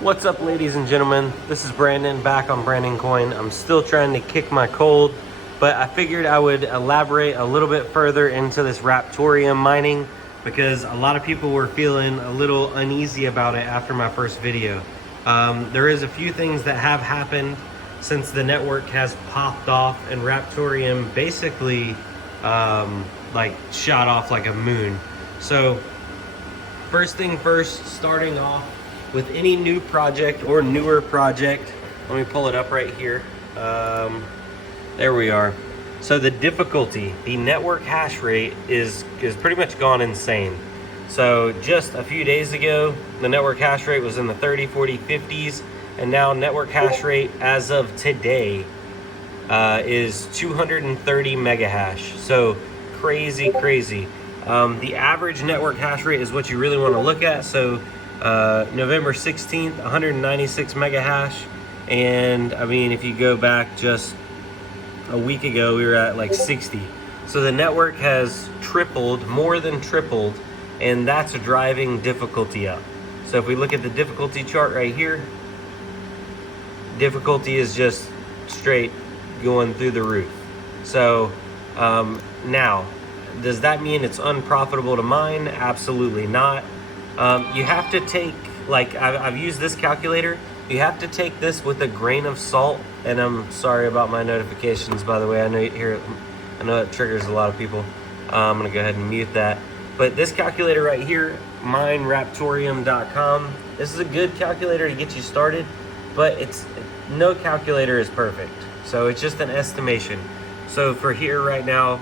What's up, ladies and gentlemen? This is Brandon back on Brandon Coin. I'm still trying to kick my cold, but I figured I would elaborate a little bit further into this Raptoreum mining because a lot of people were feeling a little uneasy about it after my first video. There is a few things that have happened since the network has popped off and Raptoreum basically like shot off like a moon. So first thing first, starting off with any new project or newer project, let me pull it up right here. There we are. So the difficulty, the network hash rate is pretty much gone insane. So just a few days ago, the network hash rate was in the 30, 40, 50s, and now network hash rate as of today is 230 mega hash. So crazy. The average network hash rate is what you really want to look at. So November 16th, 196 mega hash. And I mean, if you go back just a week ago, we were at like 60. So the network has tripled, more than tripled, and that's driving difficulty up. So if we look at the difficulty chart right here, difficulty is just straight going through the roof. So now, does that mean it's unprofitable to mine? Absolutely not. You have to take, like I've used this calculator, you have to take this with a grain of salt. And I'm sorry about my notifications, by the way. I know it triggers a lot of people. I'm gonna go ahead and mute that. But this calculator right here, mineraptoreum.com, this is a good calculator to get you started, but no calculator is perfect. So it's just an estimation. So for here right now,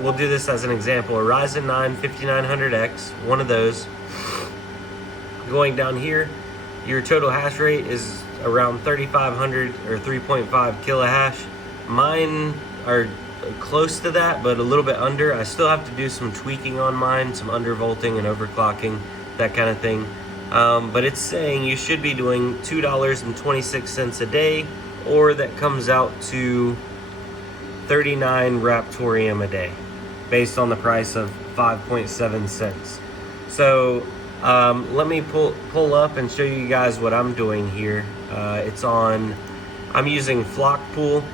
we'll do this as an example. A Ryzen 9 5900X, one of those. Going down here, your total hash rate is around 3,500 or 3.5 kilohash. Mine are close to that, but a little bit under. I still have to do some tweaking on mine, some undervolting and overclocking, that kind of thing. But it's saying you should be doing $2.26 a day, or that comes out to 39 Raptoreum a day, based on the price of 5.7 cents. So let me pull up and show you guys what I'm doing here. I'm using Flockpool,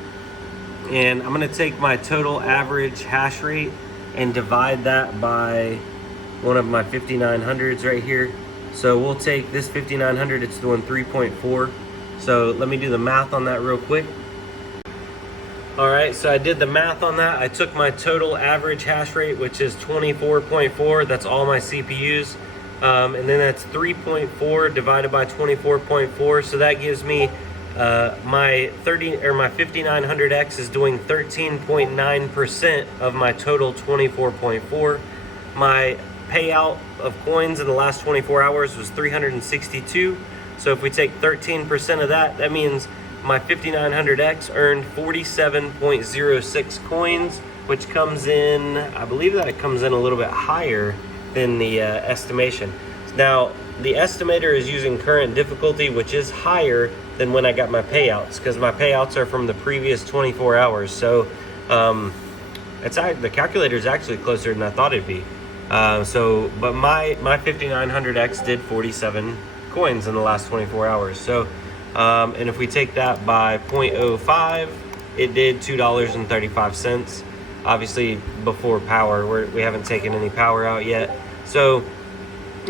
and I'm gonna take my total average hash rate and divide that by one of my 5900s right here. So we'll take this 5900, it's doing 3.4. So let me do the math on that real quick. All right, so I did the math on that. I took my total average hash rate, which is 24.4. That's all my CPUs. And then that's 3.4 divided by 24.4. So that gives me my 5900X is doing 13.9% of my total 24.4. My payout of coins in the last 24 hours was 362. So if we take 13% of that, that means my 5900X earned 47.06 coins, which comes in, I believe that it comes in a little bit higher than the estimation. Now, the estimator is using current difficulty, which is higher than when I got my payouts, because my payouts are from the previous 24 hours. So the calculator is actually closer than I thought it'd be. But my 5900X did 47 coins in the last 24 hours. So, and if we take that by 0.05, it did $2.35. Obviously before power, we haven't taken any power out yet. So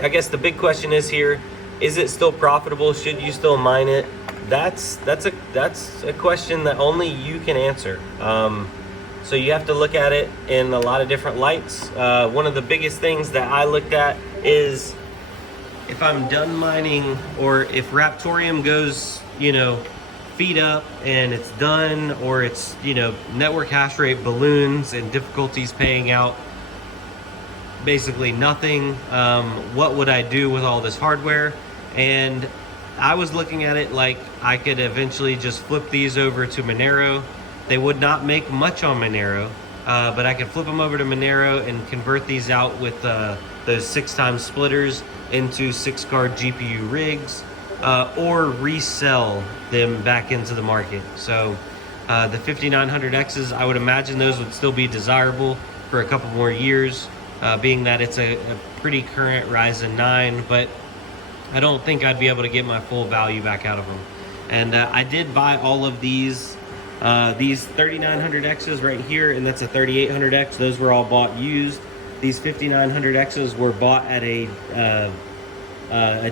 I guess the big question is here, is it still profitable? Should you still mine it? That's a question that only you can answer. So you have to look at it in a lot of different lights. One of the biggest things that I looked at is if I'm done mining, or if Raptoreum goes, feet up and it's done, or it's, network hash rate balloons and difficulties paying out basically nothing. What would I do with all this hardware? And I was looking at it like I could eventually just flip these over to Monero. They would not make much on Monero, but I could flip them over to Monero and convert these out with those 6x splitters into 6-card GPU rigs, or resell them back into the market. So the 5900Xs, I would imagine those would still be desirable for a couple more years, being that it's a pretty current Ryzen 9, but I don't think I'd be able to get my full value back out of them. And I did buy all of these 3900Xs right here, and that's a 3800X. Those were all bought used. These 5900Xs were bought at a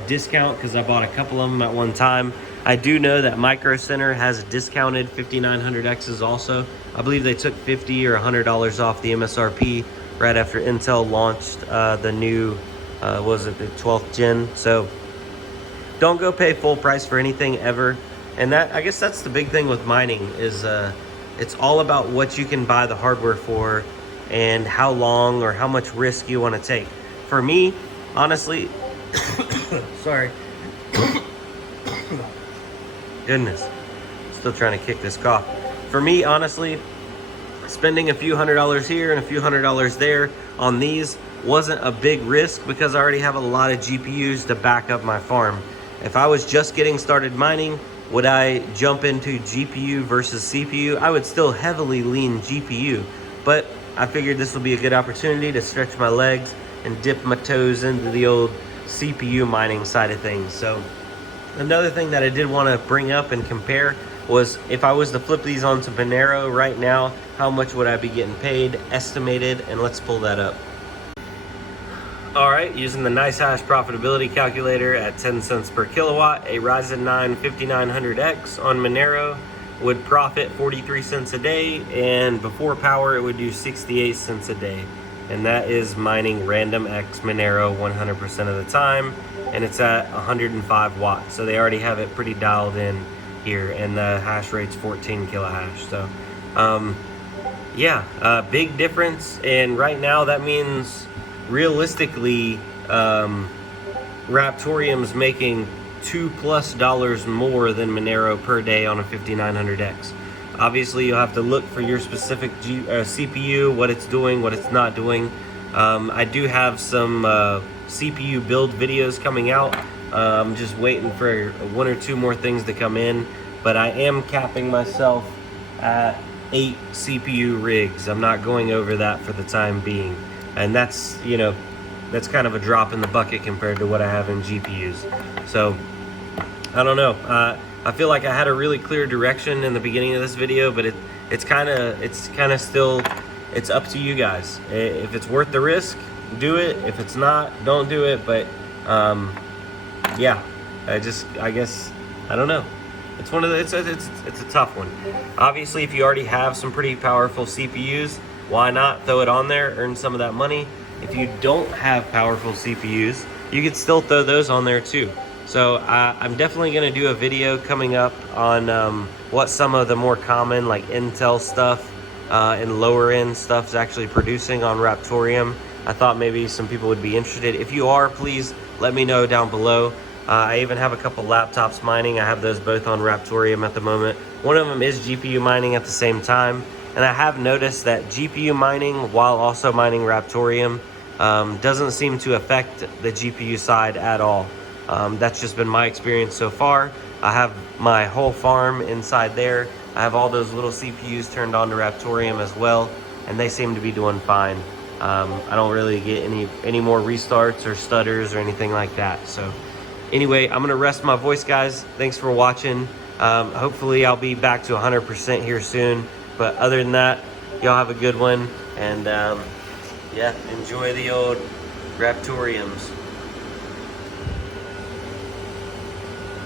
discount because I bought a couple of them at one time. I do know that Micro Center has discounted 5900Xs also. I believe they took $50 or $100 off the MSRP right after Intel launched the new, was it the 12th gen? So don't go pay full price for anything ever. And that, I guess that's the big thing with mining is it's all about what you can buy the hardware for and how long or how much risk you want to take. For me, honestly, sorry. Goodness, still trying to kick this cough. For me, honestly, spending a few $100s here and a few $100s there on these wasn't a big risk because I already have a lot of GPUs to back up my farm. If I was just getting started mining, would I jump into GPU versus CPU? I would still heavily lean GPU, but I figured this would be a good opportunity to stretch my legs and dip my toes into the old CPU mining side of things. So another thing that I did want to bring up and compare was if I was to flip these onto Monero right now, how much would I be getting paid, estimated, and let's pull that up. All right, using the NiceHash profitability calculator at 10 cents per kilowatt, a Ryzen 9 5900X on Monero would profit 43 cents a day, and before power it would do 68 cents a day. And that is mining random X Monero 100% of the time, and it's at 105 watts. So they already have it pretty dialed in here, and the hash rate's 14 kilohash. So yeah, big difference. And right now that means realistically Raptoreum's making $2+ more than Monero per day on a 5900X. Obviously you'll have to look for your specific CPU, what it's doing, what it's not doing. I do have some CPU build videos coming out. I'm just waiting for 1 or 2 more things to come in, but I am capping myself at 8 CPU rigs. I'm not going over that for the time being. And that's, you know, that's kind of a drop in the bucket compared to what I have in GPUs. So, I don't know. I feel like I had a really clear direction in the beginning of this video, but it's kind of still, it's up to you guys. If it's worth the risk, do it. If it's not, don't do it. But, yeah, I guess, I don't know. It's one of the, it's a tough one. Obviously, if you already have some pretty powerful CPUs, why not throw it on there, earn some of that money? If you don't have powerful CPUs, you could still throw those on there too. So I'm definitely going to do a video coming up on what some of the more common like Intel stuff and lower end stuff is actually producing on Raptoreum. I thought maybe some people would be interested. If you are, please let me know down below. I even have a couple laptops mining. I have those both on Raptoreum at the moment. One of them is GPU mining at the same time. And I have noticed that GPU mining while also mining Raptoreum doesn't seem to affect the GPU side at all. That's just been my experience so far. I have my whole farm inside there. I have all those little CPUs turned on to Raptoreum as well, and they seem to be doing fine. I don't really get any more restarts or stutters or anything like that. So anyway, I'm gonna rest my voice, guys. Thanks for watching. Hopefully I'll be back to 100% here soon. But other than that, y'all have a good one, and yeah, enjoy the old Raptoreums.